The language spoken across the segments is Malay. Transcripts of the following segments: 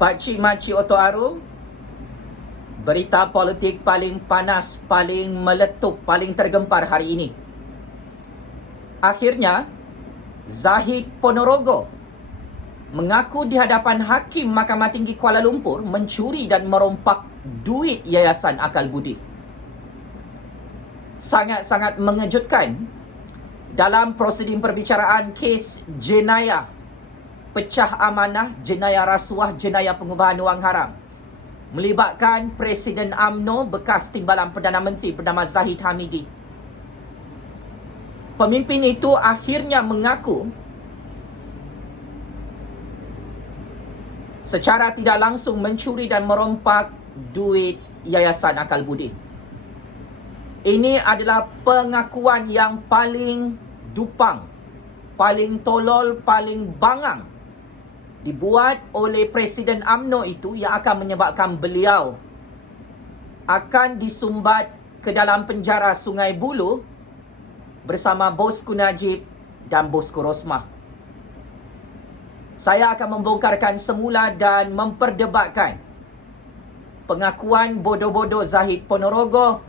Pakcik Makcik Oto Arum, berita politik paling panas, paling meletup, paling tergempar hari ini. Akhirnya, Zahid Ponorogo mengaku di hadapan Hakim Mahkamah Tinggi Kuala Lumpur mencuri dan merompak duit Yayasan Akal Budi. Sangat-sangat mengejutkan dalam prosedur perbicaraan kes jenayah pecah amanah, jenayah rasuah, jenayah pengubahan wang haram melibatkan Presiden UMNO bekas Timbalan Perdana Menteri bernama Zahid Hamidi. Pemimpin itu akhirnya mengaku secara tidak langsung mencuri dan merompak duit Yayasan Akal Budi. Ini adalah pengakuan yang paling dupang, paling tolol, paling bangang dibuat oleh Presiden UMNO itu, yang akan menyebabkan beliau akan disumbat ke dalam penjara Sungai Buloh bersama Bosku Najib dan Bosku Rosmah. Saya akan membongkarkan semula dan memperdebatkan pengakuan bodoh-bodoh Zahid Ponorogo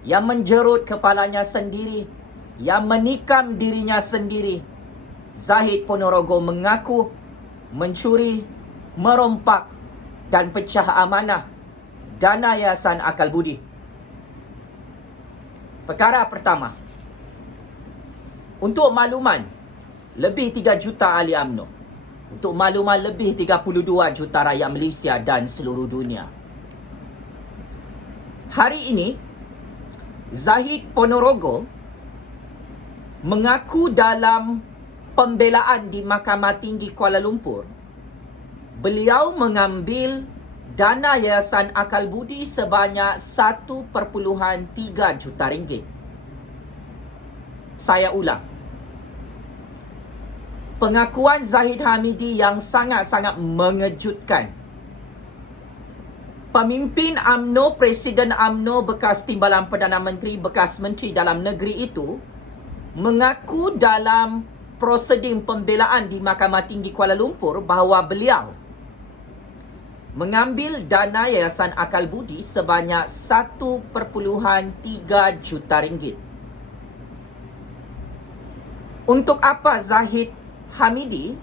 yang menjerut kepalanya sendiri, yang menikam dirinya sendiri. Zahid Ponorogo mengaku mencuri, merompak dan pecah amanah dana Yayasan Akal Budi. Perkara pertama, untuk makluman, lebih 3 juta ahli UMNO. Untuk makluman, lebih 32 juta rakyat Malaysia dan seluruh dunia. Hari ini, Zahid Ponorogo mengaku dalam pembelaan di Mahkamah Tinggi Kuala Lumpur, beliau mengambil dana Yayasan Akal Budi sebanyak 1.3 juta ringgit. Saya ulang. Pengakuan Zahid Hamidi yang sangat-sangat mengejutkan. Pemimpin UMNO, Presiden UMNO bekas Timbalan Perdana Menteri, bekas Menteri Dalam Negeri itu mengaku dalam prosedur pembelaan di Mahkamah Tinggi Kuala Lumpur bahawa beliau mengambil dana Yayasan Akal Budi sebanyak 1.3 juta ringgit. Untuk apa Zahid Hamidi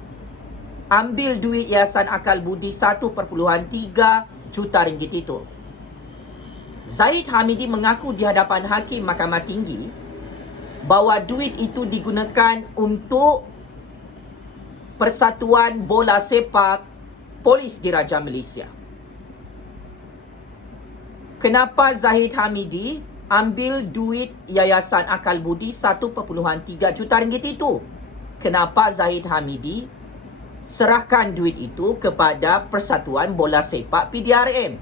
ambil duit Yayasan Akal Budi 1.3 juta ringgit itu? Zahid Hamidi mengaku di hadapan Hakim Mahkamah Tinggi bahawa duit itu digunakan untuk Persatuan Bola Sepak Polis Diraja Malaysia. Kenapa Zahid Hamidi ambil duit Yayasan Akal Budi 1.3 juta ringgit itu? Kenapa Zahid Hamidi serahkan duit itu kepada Persatuan Bola Sepak PDRM?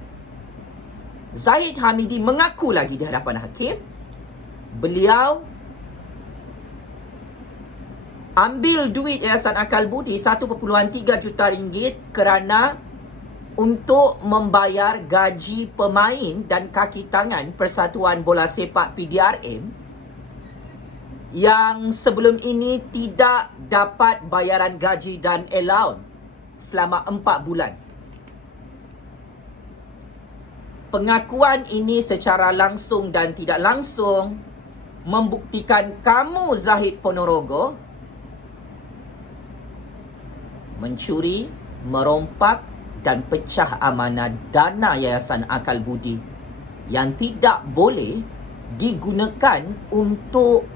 Zahid Hamidi mengaku lagi di hadapan hakim, beliau ambil duit Yayasan Akal Budi 1.3 juta ringgit kerana untuk membayar gaji pemain dan kaki tangan Persatuan Bola Sepak PDRM yang sebelum ini tidak dapat bayaran gaji dan allowance selama 4 bulan. Pengakuan ini secara langsung dan tidak langsung membuktikan kamu, Zahid Ponorogo, mencuri, merompak dan pecah amanah dana Yayasan Akal Budi yang tidak boleh digunakan untuk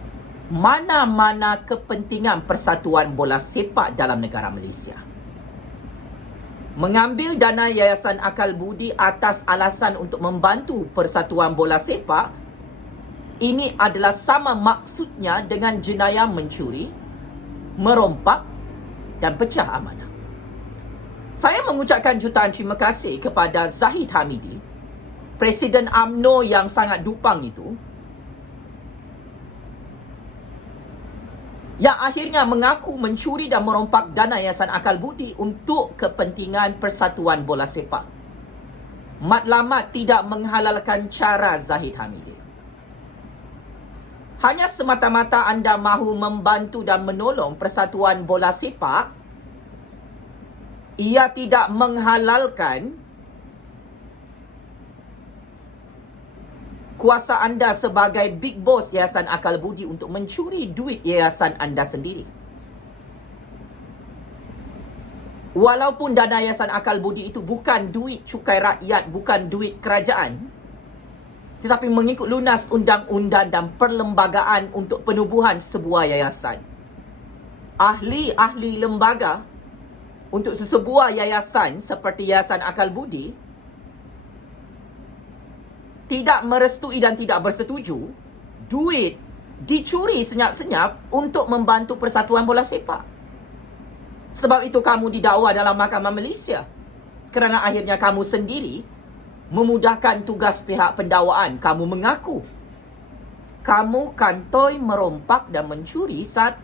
mana-mana kepentingan Persatuan Bola Sepak dalam negara Malaysia. Mengambil dana Yayasan Akal Budi atas alasan untuk membantu Persatuan Bola Sepak, ini adalah sama maksudnya dengan jenayah mencuri, merompak dan pecah amanah. Saya mengucapkan jutaan terima kasih kepada Zahid Hamidi, Presiden UMNO yang sangat dupang itu, yang akhirnya mengaku mencuri dan merompak dana Yayasan Akal Budi untuk kepentingan Persatuan Bola Sepak. Matlamat tidak menghalalkan cara Zahid Hamidi. Hanya semata-mata anda mahu membantu dan menolong Persatuan Bola Sepak, ia tidak menghalalkan kuasa anda sebagai big boss Yayasan Akal Budi untuk mencuri duit yayasan anda sendiri. Walaupun dana Yayasan Akal Budi itu bukan duit cukai rakyat, bukan duit kerajaan, tetapi mengikut lunas undang-undang dan perlembagaan untuk penubuhan sebuah yayasan. Ahli-ahli lembaga untuk sesebuah yayasan seperti Yayasan Akal Budi tidak merestui dan tidak bersetuju duit dicuri senyap-senyap untuk membantu Persatuan Bola Sepak. Sebab itu kamu didakwa dalam Mahkamah Malaysia, kerana akhirnya kamu sendiri memudahkan tugas pihak pendakwaan. Kamu mengaku kamu kantoi, merompak dan mencuri 1.3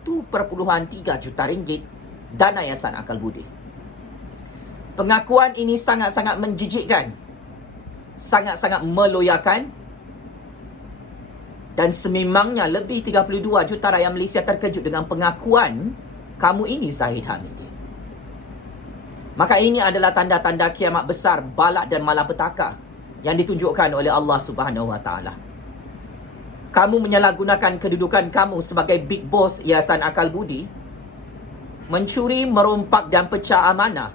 juta ringgit dana Yayasan Akal Budi. Pengakuan ini sangat-sangat menjijikkan, sangat-sangat meloyakan, dan sememangnya lebih 32 juta rakyat Malaysia terkejut dengan pengakuan kamu ini, Zahid Hamidi. Maka ini adalah tanda-tanda kiamat besar, balak dan malapetaka yang ditunjukkan oleh Allah Subhanahu Wa Taala. Kamu menyalahgunakan kedudukan kamu sebagai big boss Yayasan Akal Budi, mencuri, merompak dan pecah amanah.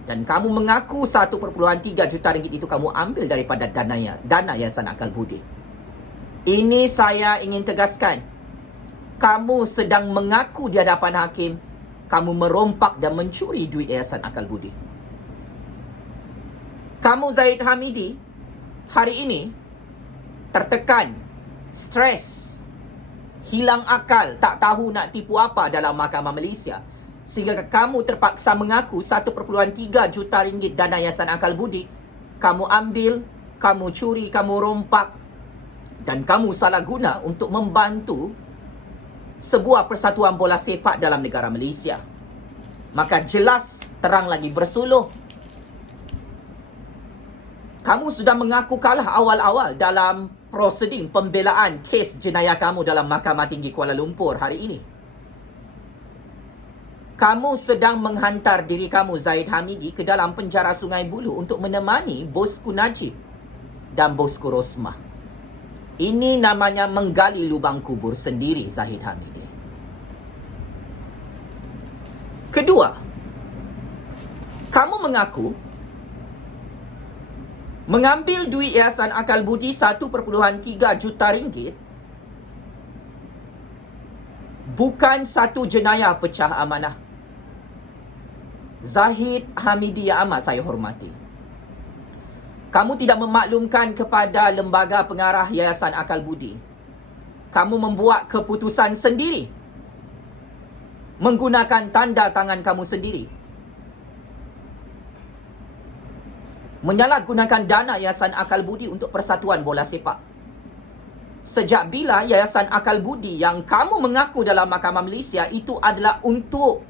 Dan kamu mengaku 1.3 juta ringgit itu kamu ambil daripada dana Yayasan Akal Budi. Ini saya ingin tegaskan. Kamu sedang mengaku di hadapan hakim, kamu merompak dan mencuri duit Yayasan Akal Budi. Kamu, Zahid Hamidi, hari ini tertekan, stres, hilang akal, tak tahu nak tipu apa dalam Mahkamah Malaysia, sehingga kamu terpaksa mengaku 1.3 juta ringgit dana Yayasan Akal Budi kamu ambil, kamu curi, kamu rompak, dan kamu salah guna untuk membantu sebuah persatuan bola sepak dalam negara Malaysia. Maka jelas terang lagi bersuluh, kamu sudah mengaku kalah awal-awal dalam proseding pembelaan kes jenayah kamu dalam Mahkamah Tinggi Kuala Lumpur hari ini. Kamu sedang menghantar diri kamu, Zahid Hamidi, ke dalam penjara Sungai Buloh untuk menemani bosku Najib dan bosku Rosmah. Ini namanya menggali lubang kubur sendiri, Zahid Hamidi. Kedua, kamu mengaku mengambil duit Yayasan Akal Budi 1.3 juta ringgit bukan satu jenayah pecah amanah. Zahid Hamidi yang amat saya hormati, kamu tidak memaklumkan kepada lembaga pengarah Yayasan Akal Budi. Kamu membuat keputusan sendiri menggunakan tanda tangan kamu sendiri, menyalahgunakan dana Yayasan Akal Budi untuk Persatuan Bola Sepak. Sejak bila Yayasan Akal Budi yang kamu mengaku dalam Mahkamah Malaysia itu adalah untuk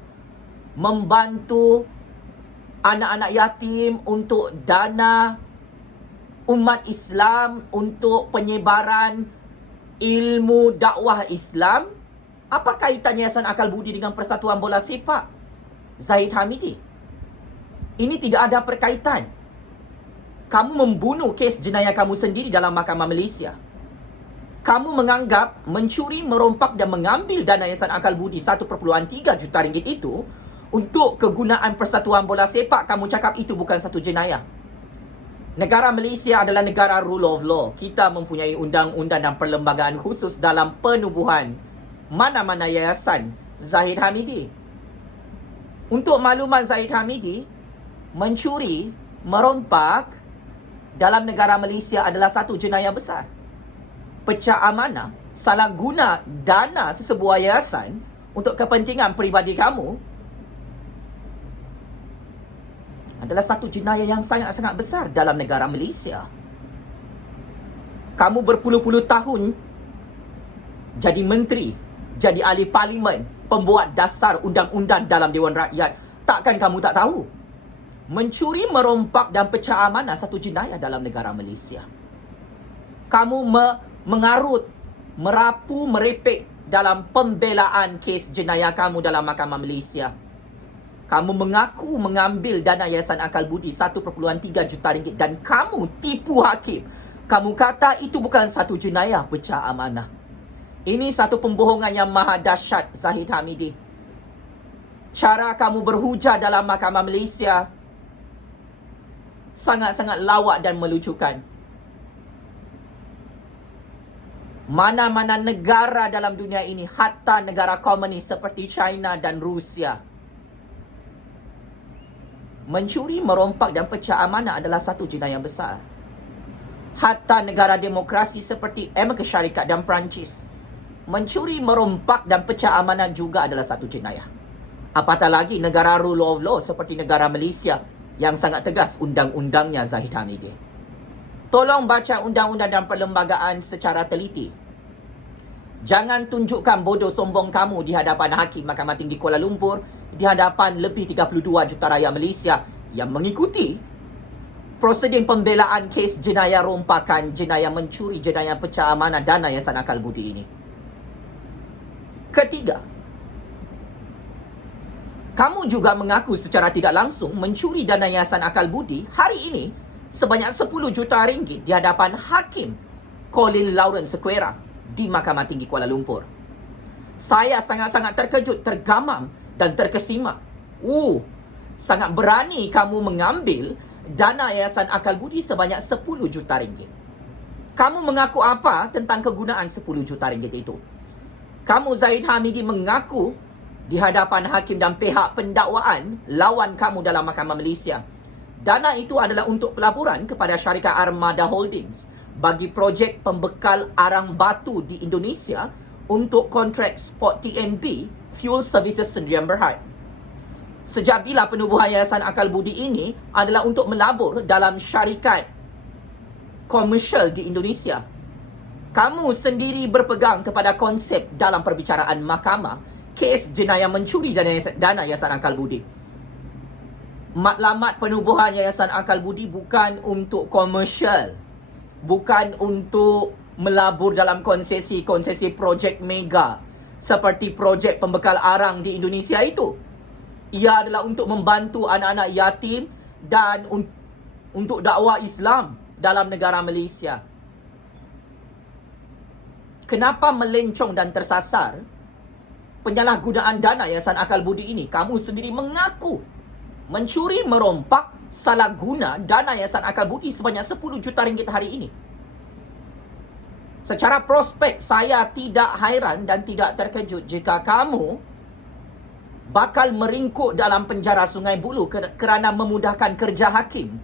membantu anak-anak yatim, untuk dana umat Islam, untuk penyebaran ilmu dakwah Islam? Apa kaitan Yayasan Akal Budi dengan Persatuan Bola Sepak, Zahid Hamidi? Ini tidak ada perkaitan. Kamu membunuh kes jenayah kamu sendiri dalam Mahkamah Malaysia. Kamu menganggap mencuri, merompak dan mengambil dana Yayasan Akal Budi 1.3 juta ringgit itu untuk kegunaan Persatuan Bola Sepak. Kamu cakap itu bukan satu jenayah. Negara Malaysia adalah negara rule of law. Kita mempunyai undang-undang dan perlembagaan khusus dalam penubuhan mana-mana yayasan, Zahid Hamidi. Untuk makluman Zahid Hamidi, mencuri, merompak dalam negara Malaysia adalah satu jenayah besar. Pecah amanah, salah guna dana sesebuah yayasan untuk kepentingan peribadi kamu adalah satu jenayah yang sangat-sangat besar dalam negara Malaysia. Kamu berpuluh-puluh tahun jadi menteri, jadi ahli parlimen, pembuat dasar undang-undang dalam Dewan Rakyat. Takkan kamu tak tahu? Mencuri, merompak dan pecah amanah satu jenayah dalam negara Malaysia. Kamu mengarut, merapu, merepek dalam pembelaan kes jenayah kamu dalam Mahkamah Malaysia. Kamu mengaku mengambil dana Yayasan Akal Budi 1.3 juta ringgit dan kamu tipu hakim. Kamu kata itu bukan satu jenayah pecah amanah. Ini satu pembohongan yang maha dahsyat, Zahid Hamidi. Cara kamu berhujah dalam Mahkamah Malaysia sangat-sangat lawak dan melucukan. Mana-mana negara dalam dunia ini, hatta negara komunis seperti China dan Rusia, mencuri, merompak dan pecah amanah adalah satu jenayah besar. Hatta negara demokrasi seperti Amerika Syarikat dan Perancis, mencuri, merompak dan pecah amanah juga adalah satu jenayah. Apatah lagi negara rule of law seperti negara Malaysia yang sangat tegas undang-undangnya, Zahid Hamidi. Tolong baca undang-undang dan perlembagaan secara teliti. Jangan tunjukkan bodoh sombong kamu di hadapan Hakim Mahkamah Tinggi Kuala Lumpur, di hadapan lebih 32 juta rakyat Malaysia yang mengikuti prosedur pembelaan kes jenayah rompakan, jenayah mencuri, jenayah pecah amanah dana Yayasan Akal Budi ini. Ketiga, kamu juga mengaku secara tidak langsung mencuri dana Yayasan Akal Budi hari ini sebanyak 10 juta ringgit di hadapan Hakim Colin Lawrence Sequeira di Mahkamah Tinggi Kuala Lumpur. Saya sangat-sangat terkejut, tergamam dan terkesima. Sangat berani kamu mengambil dana Yayasan Akal Budi sebanyak 10 juta ringgit. Kamu mengaku apa tentang kegunaan 10 juta ringgit itu? Kamu, Zahid Hamidi, mengaku di hadapan hakim dan pihak pendakwaan lawan kamu dalam Mahkamah Malaysia, dana itu adalah untuk pelaburan kepada syarikat Armada Holdings bagi projek pembekal arang batu di Indonesia untuk kontrak Spot TNB Fuel Services Sdn Bhd. Sejak bila penubuhan Yayasan Akal Budi ini adalah untuk melabur dalam syarikat komersial di Indonesia? Kamu sendiri berpegang kepada konsep dalam perbicaraan mahkamah kes jenayah mencuri dana Yayasan Akal Budi. Matlamat penubuhan Yayasan Akal Budi bukan untuk komersial, bukan untuk melabur dalam konsesi projek mega seperti projek pembekal arang di Indonesia itu. Ia adalah untuk membantu anak-anak yatim dan untuk dakwah Islam dalam negara Malaysia. Kenapa melencong dan tersasar penyalahgunaan dana Yayasan Akal Budi ini? Kamu sendiri mengaku mencuri, merompak, salah guna dana Yayasan Akal Budi sebanyak 10 juta ringgit hari ini. Secara prospek, saya tidak hairan dan tidak terkejut jika kamu bakal meringkuk dalam penjara Sungai Buloh kerana memudahkan kerja hakim.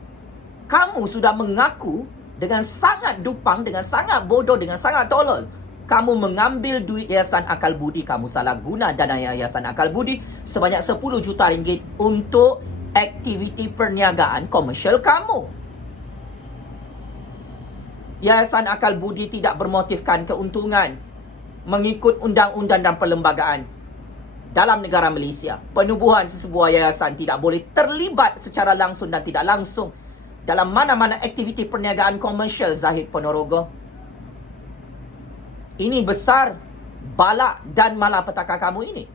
Kamu sudah mengaku dengan sangat dupang, dengan sangat bodoh, dengan sangat tolol. Kamu mengambil duit Yayasan Akal Budi, kamu salah guna dana Yayasan Akal Budi sebanyak 10 juta ringgit untuk aktiviti perniagaan komersial kamu. Yayasan Akal Budi tidak bermotifkan keuntungan mengikut undang-undang dan perlembagaan dalam negara Malaysia. Penubuhan sesebuah yayasan tidak boleh terlibat secara langsung dan tidak langsung dalam mana-mana aktiviti perniagaan komersial, Zahid Ponorogo. Ini besar balak dan malapetaka kamu ini.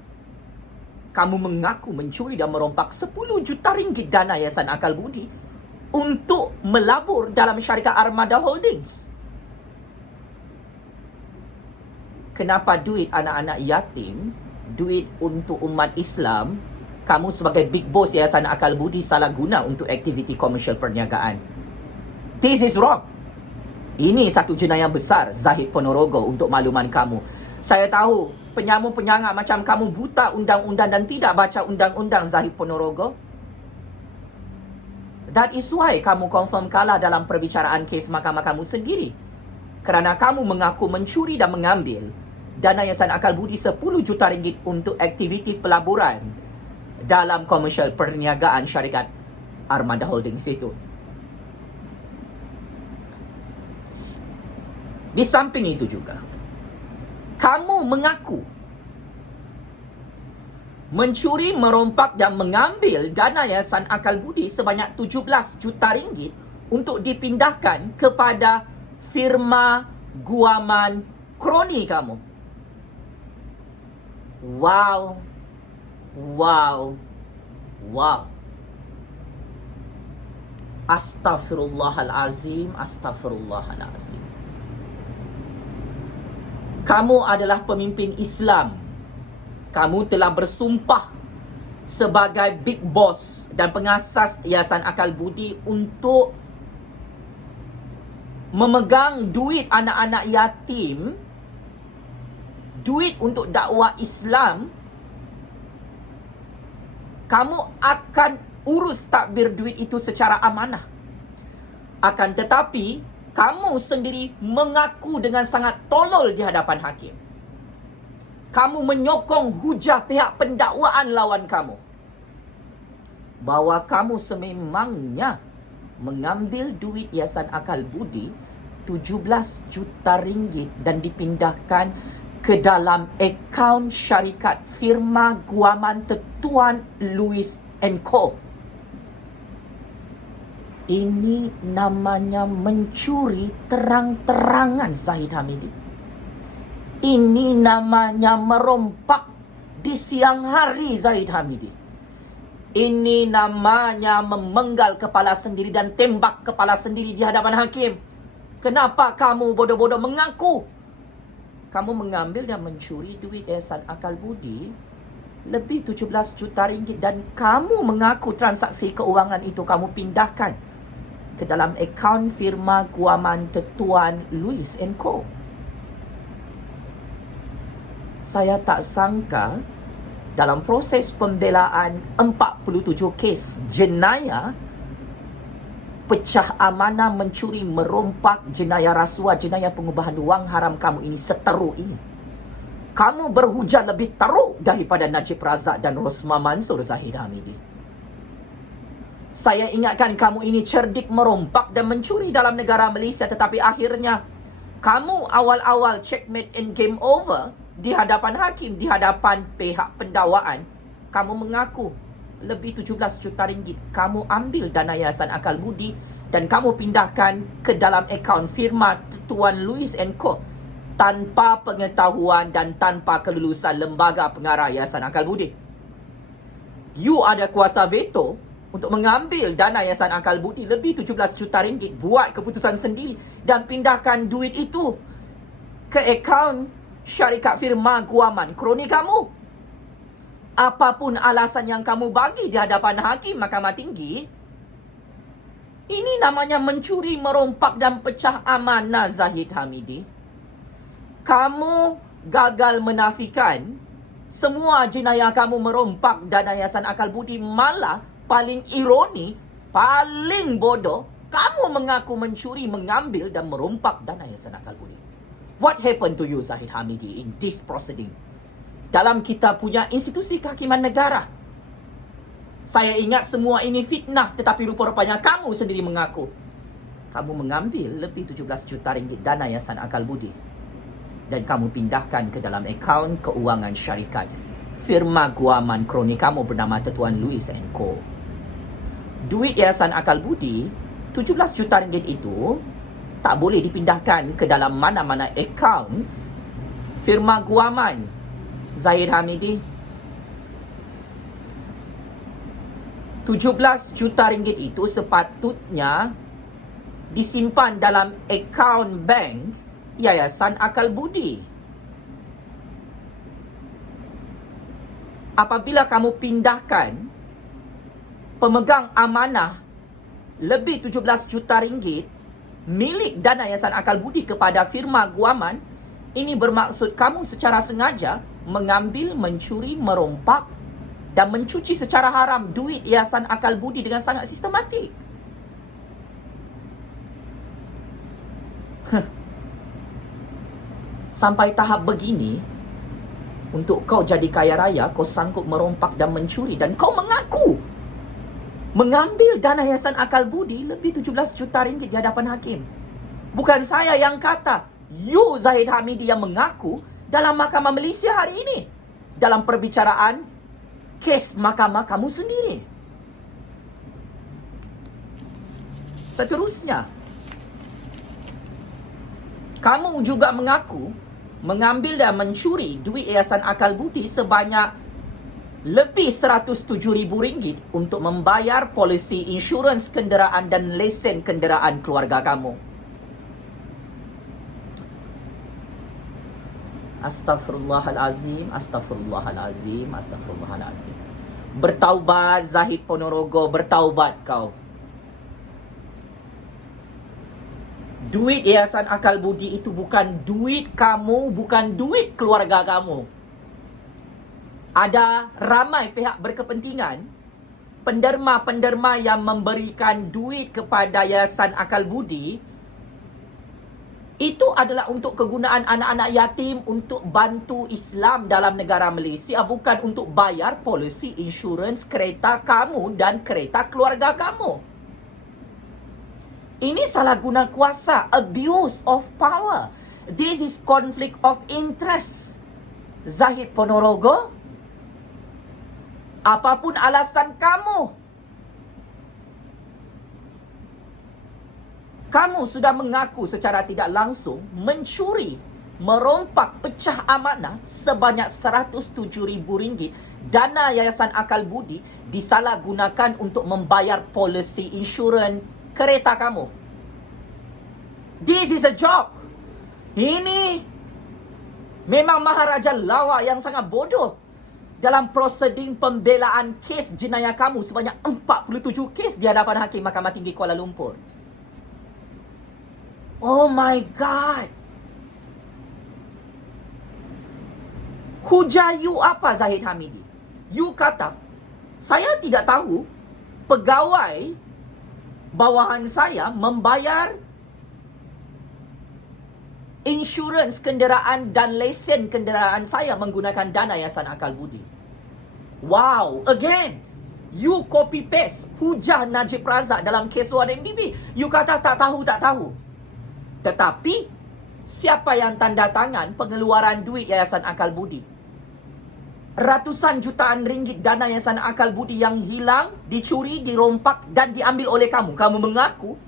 Kamu mengaku mencuri dan merompak 10 juta ringgit dana Yayasan Akal Budi untuk melabur dalam syarikat Armada Holdings. Kenapa duit anak-anak yatim, duit untuk umat Islam, kamu sebagai big boss Yayasan Akal Budi salah guna untuk aktiviti komersial perniagaan? This is wrong. Ini satu jenayah besar, Zahid Ponorogo, untuk makluman kamu. Saya tahu penyamu-penyangak macam kamu buta undang-undang dan tidak baca undang-undang, Zahid Ponorogo. That is why kamu confirm kalah dalam perbicaraan kes mahkamah kamu sendiri. Kerana kamu mengaku mencuri dan mengambil dana Yayasan Akal Budi 10 juta ringgit untuk aktiviti pelaburan dalam komersial perniagaan syarikat Armada Holdings itu. Di samping itu juga, kamu mengaku mencuri, merompak dan mengambil dana Yayasan Akal Budi sebanyak 17 juta ringgit untuk dipindahkan kepada firma guaman kroni kamu. Wow. Wow. Astaghfirullahalazim, astaghfirullahalazim. Kamu adalah pemimpin Islam. Kamu telah bersumpah sebagai big boss dan pengasas Yayasan Akal Budi untuk memegang duit anak-anak yatim, duit untuk dakwah Islam. Kamu akan urus takbir duit itu secara amanah. Akan tetapi, kamu sendiri mengaku dengan sangat tolol di hadapan hakim. Kamu menyokong hujah pihak pendakwaan lawan kamu bahawa kamu sememangnya mengambil duit Yayasan Akal Budi 17 juta ringgit dan dipindahkan ke dalam akaun syarikat firma guaman Tuan Louis & Co. Ini namanya mencuri terang-terangan, Zahid Hamidi. Ini namanya merompak di siang hari, Zahid Hamidi. Ini namanya memenggal kepala sendiri dan tembak kepala sendiri di hadapan hakim. Kenapa kamu bodoh-bodoh mengaku kamu mengambil dan mencuri duit Yayasan Akal Budi lebih 17 juta ringgit dan kamu mengaku transaksi keuangan itu kamu pindahkan ke dalam akaun firma guaman Tuan Louis & Co. Saya tak sangka dalam proses pembelaan 47 kes jenayah, pecah amanah, mencuri, merompak, jenayah rasuah, jenayah pengubahan wang haram kamu ini seteruk ini. Kamu berhujah lebih teruk daripada Najib Razak dan Rosmah Mansur, Zahid Hamidi. Saya ingatkan kamu ini cerdik merompak dan mencuri dalam negara Malaysia, tetapi akhirnya kamu awal-awal checkmate and game over di hadapan hakim, di hadapan pihak pendakwaan. Kamu mengaku lebih 17 juta ringgit kamu ambil dana Yayasan Akal Budi dan kamu pindahkan ke dalam akaun firma Tuan Louis & Co. tanpa pengetahuan dan tanpa kelulusan lembaga pengarah Yayasan Akal Budi. You ada kuasa veto untuk mengambil dana Yayasan Akal Budi lebih 17 juta ringgit, buat keputusan sendiri dan pindahkan duit itu ke akaun syarikat firma guaman kroni kamu. Apapun alasan yang kamu bagi di hadapan hakim Mahkamah Tinggi, ini namanya mencuri, merompak dan pecah amanah, Zahid Hamidi. Kamu gagal menafikan semua jenayah kamu merompak dana Yayasan Akal Budi. Malah paling ironi, paling bodoh, kamu mengaku mencuri, mengambil dan merompak dana Yayasan Akal Budi. What happened to you, Zahid Hamidi, in this proceeding? Dalam kita punya institusi kehakiman negara. Saya ingat semua ini fitnah, tetapi rupa-rupanya kamu sendiri mengaku kamu mengambil lebih 17 juta ringgit dana Yayasan Akal Budi dan kamu pindahkan ke dalam akaun keuangan syarikat firma guaman kroni kamu bernama Tuan Louis & Co. Duit Yayasan Akal Budi 17 juta ringgit itu tak boleh dipindahkan ke dalam mana-mana akaun firma guaman, Zahid Hamidi. 17 juta ringgit itu sepatutnya disimpan dalam akaun bank Yayasan Akal Budi. Apabila kamu pindahkan pemegang amanah lebih 17 juta ringgit milik dana Yayasan Akal Budi kepada firma guaman, ini bermaksud kamu secara sengaja mengambil, mencuri, merompak dan mencuci secara haram duit Yayasan Akal Budi dengan sangat sistematik. Sampai tahap begini, untuk kau jadi kaya raya, kau sanggup merompak dan mencuri dan kau mengaku mengambil dana Yayasan Akal Budi lebih 17 juta ringgit di hadapan hakim. Bukan saya yang kata, you Zahid Hamidi yang mengaku dalam Mahkamah Malaysia hari ini, dalam perbicaraan kes mahkamah kamu sendiri. Seterusnya, kamu juga mengaku mengambil dan mencuri duit Yayasan Akal Budi sebanyak lebih RM107,000 untuk membayar polisi insurans kenderaan dan lesen kenderaan keluarga kamu. Astaghfirullahalazim, astaghfirullahalazim, astaghfirullahalazim. Bertaubat Zahid Ponorogo, bertaubat kau. Duit Yayasan Akal Budi itu bukan duit kamu, bukan duit keluarga kamu. Ada ramai pihak berkepentingan, penderma-penderma yang memberikan duit kepada Yayasan Akal Budi. Itu adalah untuk kegunaan anak-anak yatim, untuk bantu Islam dalam negara Malaysia, bukan untuk bayar polisi insurans kereta kamu dan kereta keluarga kamu. Ini salah guna kuasa, abuse of power. This is conflict of interest. Zahid Ponorogo, apapun alasan kamu sudah mengaku secara tidak langsung mencuri, merompak pecah amanah sebanyak RM107,000 dana Yayasan Akal Budi disalahgunakan untuk membayar polisi insurans kereta kamu. This is a joke. Ini memang Maharaja Lawak yang sangat bodoh dalam proseding pembelaan kes jenayah kamu sebanyak 47 kes di hadapan Hakim Mahkamah Tinggi Kuala Lumpur. Oh my God. Hujah you apa, Zahid Hamidi? You kata, saya tidak tahu pegawai bawahan saya membayar insurans kenderaan dan lesen kenderaan saya menggunakan dana Yayasan Akal Budi. Wow, again, you copy paste hujah Najib Razak dalam kes Wan MBB. You kata tak tahu. Tetapi, siapa yang tanda tangan pengeluaran duit Yayasan Akal Budi? Ratusan jutaan ringgit dana Yayasan Akal Budi yang hilang, dicuri, dirompak dan diambil oleh kamu. Kamu mengaku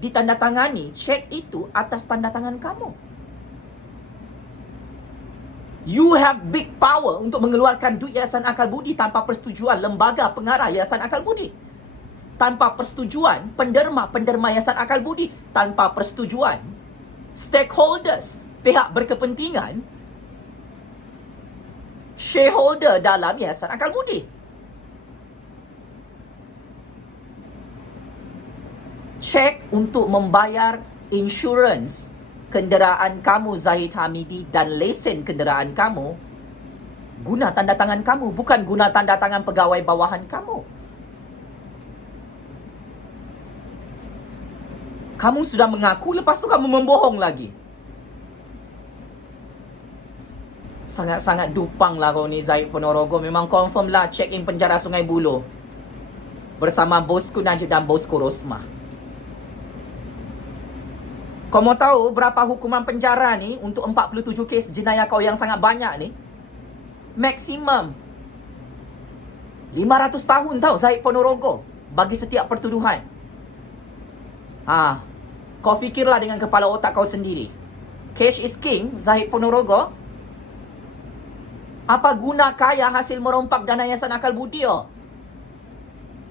ditandatangani cek itu atas tanda tangan kamu. You have big power untuk mengeluarkan duit Yayasan Akal Budi tanpa persetujuan lembaga pengarah Yayasan Akal Budi. Tanpa persetujuan penderma Yayasan Akal Budi, tanpa persetujuan stakeholders, pihak berkepentingan, shareholder dalam Yayasan Akal Budi. Cek untuk membayar insurans kenderaan kamu, Zahid Hamidi, dan lesen kenderaan kamu guna tanda tangan kamu, bukan guna tanda tangan pegawai bawahan kamu. Kamu sudah mengaku, lepas tu kamu membohong lagi. Sangat-sangat dupang lah kau ni, Zahid Ponorogo. Memang confirm lah check in penjara Sungai Buloh bersama bosku Najib dan bosku Rosmah. Kau mau tahu berapa hukuman penjara ni untuk 47 kes jenayah kau yang sangat banyak ni? Maksimum 500 tahun tau, Zahid Ponorogo, bagi setiap pertuduhan. Kau fikirlah dengan kepala otak kau sendiri. Cash is king, Zahid Ponorogo. Apa guna kaya hasil merompak dana Yayasan Akal Budi?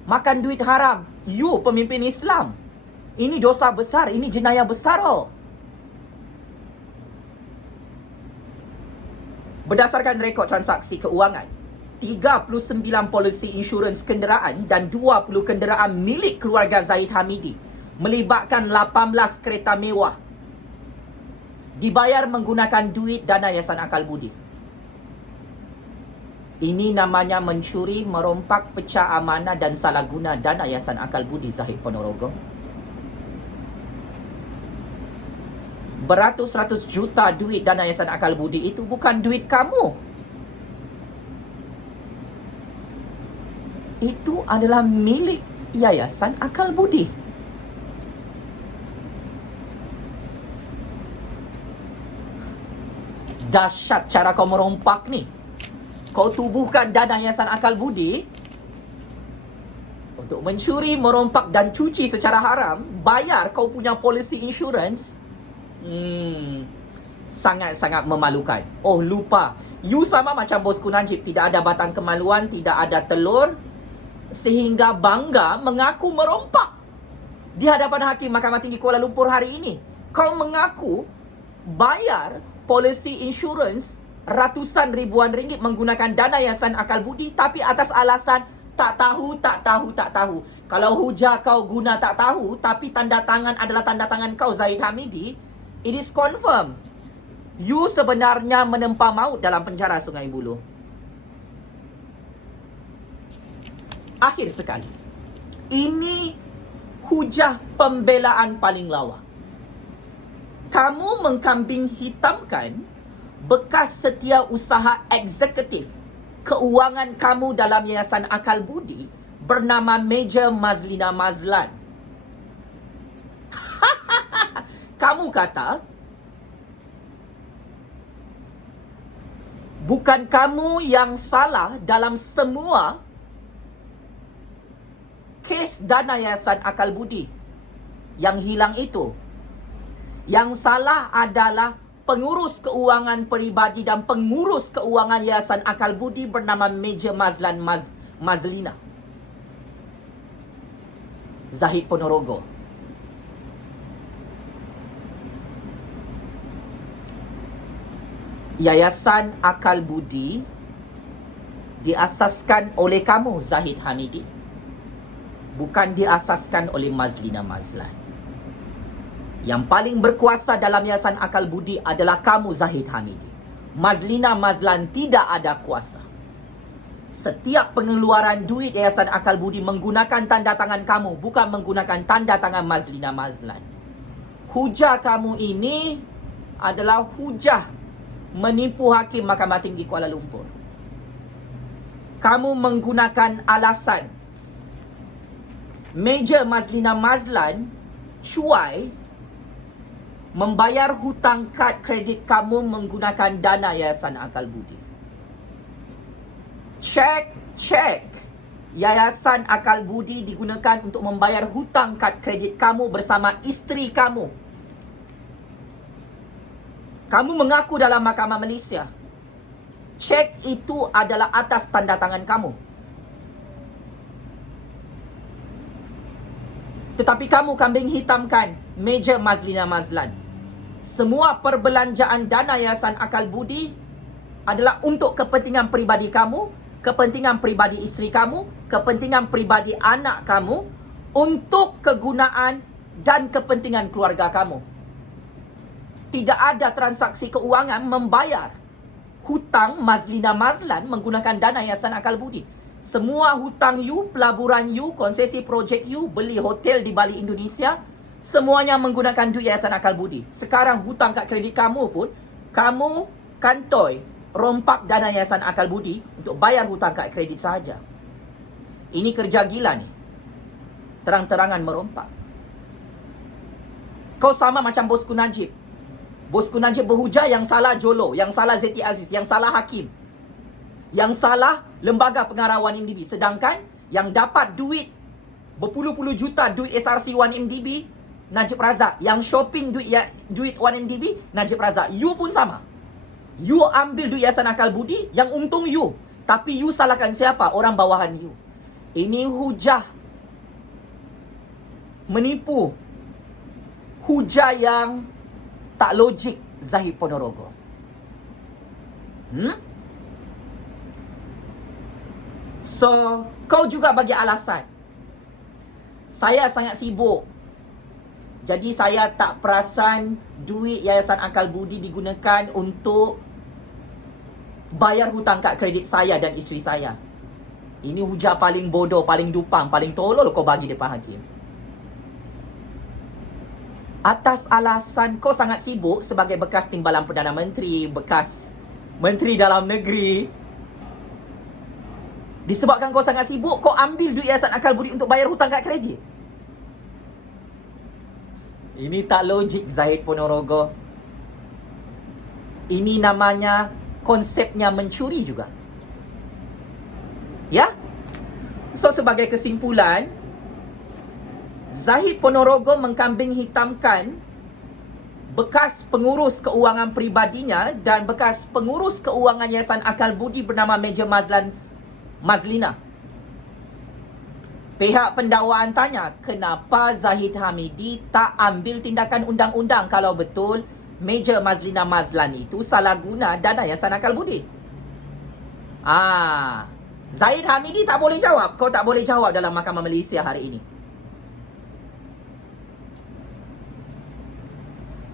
Makan duit haram. You pemimpin Islam. Ini dosa besar, ini jenayah besar. Berdasarkan rekod transaksi keuangan, 39 polisi insurans kenderaan dan 20 kenderaan milik keluarga Zahid Hamidi melibatkan 18 kereta mewah dibayar menggunakan duit dana Yayasan Akal Budi. Ini namanya mencuri, merompak, pecah amanah dan salah guna dana Yayasan Akal Budi, Zahid Ponorogo. Beratus-ratus juta duit dana Yayasan Akal Budi itu bukan duit kamu. Itu adalah milik Yayasan Akal Budi. Dahsyat cara kau merompak ni. Kau tubuhkan dana Yayasan Akal Budi untuk mencuri, merompak dan cuci secara haram, bayar kau punya polisi insurans. sangat-sangat memalukan. Oh, lupa. You sama macam bosku Najib, tidak ada batang kemaluan, tidak ada telur, sehingga bangga mengaku merompak di hadapan Hakim Mahkamah Tinggi Kuala Lumpur hari ini. Kau mengaku bayar polisi insurans ratusan ribuan ringgit menggunakan dana Yayasan Akal Budi, tapi atas alasan tak tahu. Kalau hujah kau guna tak tahu, tapi tanda tangan adalah tanda tangan kau, Zahid Hamidi, it is confirmed. You sebenarnya menempa maut dalam penjara Sungai Buloh. Akhir sekali, ini hujah pembelaan paling lawa. Kamu mengkambing hitamkan bekas setiausaha eksekutif keuangan kamu dalam Yayasan Akal Budi bernama Major Mazlina Mazlan. Kamu kata bukan kamu yang salah dalam semua kes dana Yayasan Akal Budi yang hilang itu. Yang salah adalah pengurus keuangan peribadi dan pengurus keuangan Yayasan Akal Budi bernama Major Mazlina. Zahid Ponorogo. Yayasan Akal Budi diasaskan oleh kamu, Zahid Hamidi. Bukan diasaskan oleh Mazlina Mazlan. Yang paling berkuasa dalam Yayasan Akal Budi adalah kamu, Zahid Hamidi. Mazlina Mazlan tidak ada kuasa. Setiap pengeluaran duit Yayasan Akal Budi menggunakan tanda tangan kamu, bukan menggunakan tanda tangan Mazlina Mazlan. Hujah kamu ini adalah hujah menipu Hakim Mahkamah Tinggi Kuala Lumpur. Kamu menggunakan alasan Major Mazlina Mazlan cuai membayar hutang kad kredit kamu menggunakan dana Yayasan Akal Budi. Cek. Yayasan Akal Budi digunakan untuk membayar hutang kad kredit kamu bersama isteri kamu. Kamu mengaku dalam Mahkamah Malaysia. Cek itu adalah atas tanda tangan kamu. Tetapi kamu kambing hitamkan Major Mazlina Mazlan. Semua perbelanjaan dana Yayasan Akal Budi adalah untuk kepentingan peribadi kamu, kepentingan peribadi isteri kamu, kepentingan peribadi anak kamu, untuk kegunaan dan kepentingan keluarga kamu. Tidak ada transaksi keuangan membayar hutang Mazlina Mazlan menggunakan dana Yayasan Akal Budi. Semua hutang you, pelaburan you, konsesi projek you, beli hotel di Bali Indonesia, semuanya menggunakan duit Yayasan Akal Budi. Sekarang hutang kad kredit kamu pun, kamu kantoi rompak dana Yayasan Akal Budi untuk bayar hutang kad kredit sahaja. Ini kerja gila ni. Terang-terangan merompak. Kau sama macam bosku Najib. Bosku Najib berhujah yang salah Jolo, yang salah Zeti Aziz, yang salah Hakim, yang salah Lembaga Pengarahan 1MDB. Sedangkan yang dapat duit berpuluh-puluh juta duit SRC 1MDB, Najib Razak. Yang shopping duit 1MDB, Najib Razak. You pun sama. You ambil duit Yayasan Akal Budi, yang untung you. Tapi you salahkan siapa? Orang bawahan you. Ini hujah menipu. Hujah yang tak logik, Zahid Ponorogo. So, kau juga bagi alasan. Saya sangat sibuk, jadi saya tak perasan duit Yayasan Akal Budi digunakan untuk bayar hutang kad kredit saya dan isteri saya. Ini hujah paling bodoh, paling dupang, paling tolol kau bagi depan Hakim. Atas alasan kau sangat sibuk sebagai bekas timbalan Perdana Menteri, bekas Menteri Dalam Negeri. Disebabkan kau sangat sibuk, kau ambil duit Yayasan Akal Budi untuk bayar hutang kad kredit. Ini tak logik, Zahid Ponorogo. Ini namanya konsepnya mencuri juga. Ya? So, sebagai kesimpulan, Zahid Ponorogo mengkambing hitamkan bekas pengurus keuangan peribadinya dan bekas pengurus keuangan Yayasan Akal Budi bernama Major Mazlina. Pihak pendakwaan tanya, kenapa Zahid Hamidi tak ambil tindakan undang-undang kalau betul Major Mazlina Mazlan itu salah guna dana Yayasan Akal Budi? Zahid Hamidi tak boleh jawab. Kau tak boleh jawab dalam Mahkamah Malaysia hari ini.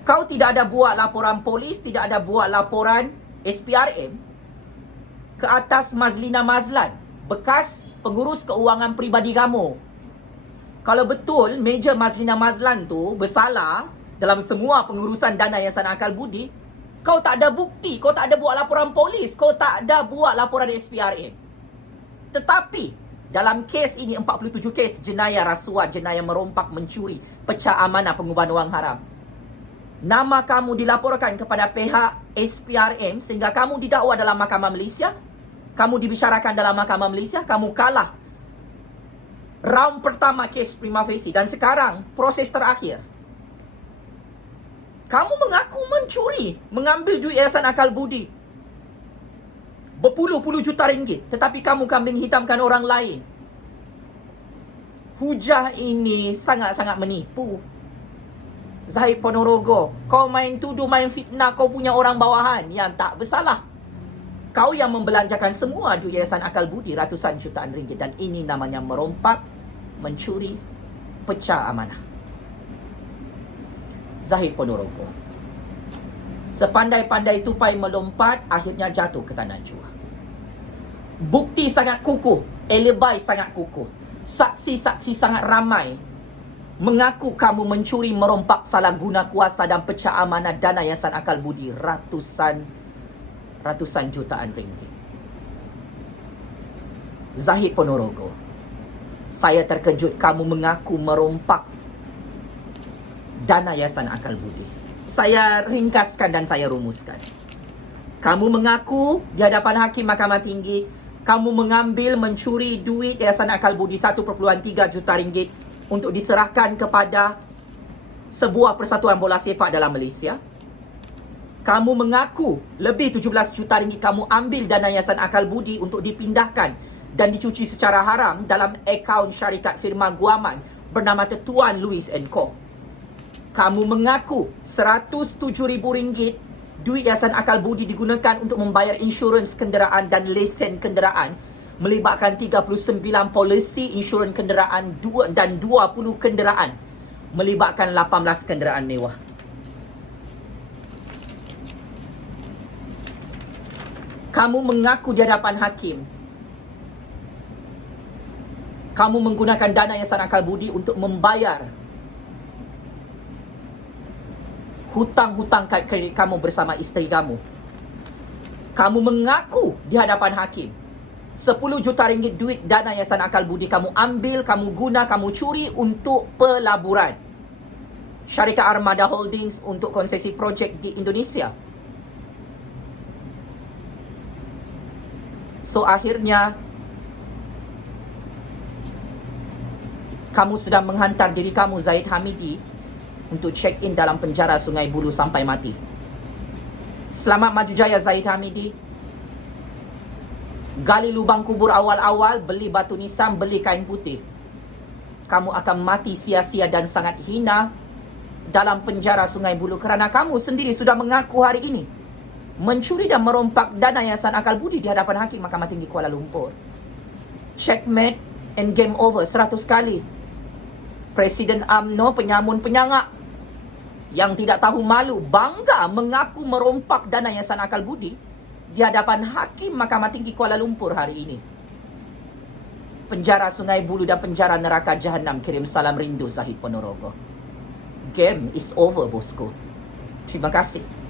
Kau tidak ada buat laporan polis, tidak ada buat laporan SPRM ke atas Mazlina Mazlan, bekas pengurus keuangan peribadi kamu. Kalau betul Major Mazlina Mazlan tu bersalah dalam semua pengurusan dana Yayasan Akal Budi, kau tak ada bukti, kau tak ada buat laporan polis, kau tak ada buat laporan SPRM. Tetapi dalam kes ini 47 kes jenayah rasuah, jenayah merompak, mencuri, pecah amanah, pengubahan wang haram. Nama kamu dilaporkan kepada pihak SPRM sehingga kamu didakwa dalam Mahkamah Malaysia. Kamu dibicarakan dalam Mahkamah Malaysia, kamu kalah round pertama kes prima facie dan sekarang proses terakhir. Kamu mengaku mencuri, mengambil duit Yayasan Akal Budi berpuluh-puluh juta ringgit, tetapi kamu kambing hitamkan orang lain. Hujah ini sangat-sangat menipu. Zahid Ponorogo, kau main tuduh, main fitnah kau punya orang bawahan yang tak bersalah. Kau yang membelanjakan semua duit Yayasan Akal Budi ratusan jutaan ringgit, dan ini namanya merompak, mencuri, pecah amanah. Zahid Ponorogo, sepandai-pandai tupai melompat, akhirnya jatuh ke tanah jua. Bukti sangat kukuh, alibi sangat kukuh, saksi-saksi sangat ramai mengaku kamu mencuri, merompak, salah guna kuasa dan pecah amanah dana Yayasan Akal Budi ratusan jutaan ringgit. Zahid Ponorogo, saya terkejut kamu mengaku merompak dana Yayasan Akal Budi. Saya ringkaskan dan saya rumuskan. Kamu mengaku di hadapan Hakim Mahkamah Tinggi, kamu mengambil, mencuri duit Yayasan Akal Budi 1.3 juta ringgit untuk diserahkan kepada sebuah persatuan bola sepak dalam Malaysia. Kamu mengaku lebih 17 juta ringgit kamu ambil dana Yayasan Akal Budi untuk dipindahkan dan dicuci secara haram dalam akaun syarikat firma guaman bernama Tetuan Louis & Co. Kamu mengaku RM107,000 duit Yayasan Akal Budi digunakan untuk membayar insurans kenderaan dan lesen kenderaan, melibatkan 39 polisi insurans kenderaan dan 20 kenderaan, melibatkan 18 kenderaan mewah. Kamu mengaku di hadapan hakim, kamu menggunakan dana Yayasan Akal Budi untuk membayar hutang-hutang kad kredit kamu bersama isteri kamu. Kamu mengaku di hadapan hakim 10 juta ringgit duit dana Yayasan Akal Budi kamu ambil, kamu guna, kamu curi untuk pelaburan Syarikat Armada Holdings untuk konsesi projek di Indonesia. So akhirnya kamu sedang menghantar diri kamu, Zahid Hamidi, untuk check in dalam penjara Sungai Buloh sampai mati. Selamat maju jaya Zahid Hamidi. Gali lubang kubur awal-awal, beli batu nisan, beli kain putih. Kamu akan mati sia-sia dan sangat hina dalam penjara Sungai Buloh kerana kamu sendiri sudah mengaku hari ini mencuri dan merompak dana Yayasan Akal Budi di hadapan Hakim Mahkamah Tinggi Kuala Lumpur. Checkmate and game over 100 kali. Presiden UMNO penyamun penyangak yang tidak tahu malu bangga mengaku merompak dana Yayasan Akal Budi di hadapan Hakim Mahkamah Tinggi Kuala Lumpur hari ini. Penjara Sungai Buloh dan penjara neraka Jahanam kirim salam rindu Zahid Ponorogo. Game is over, bosku. Terima kasih.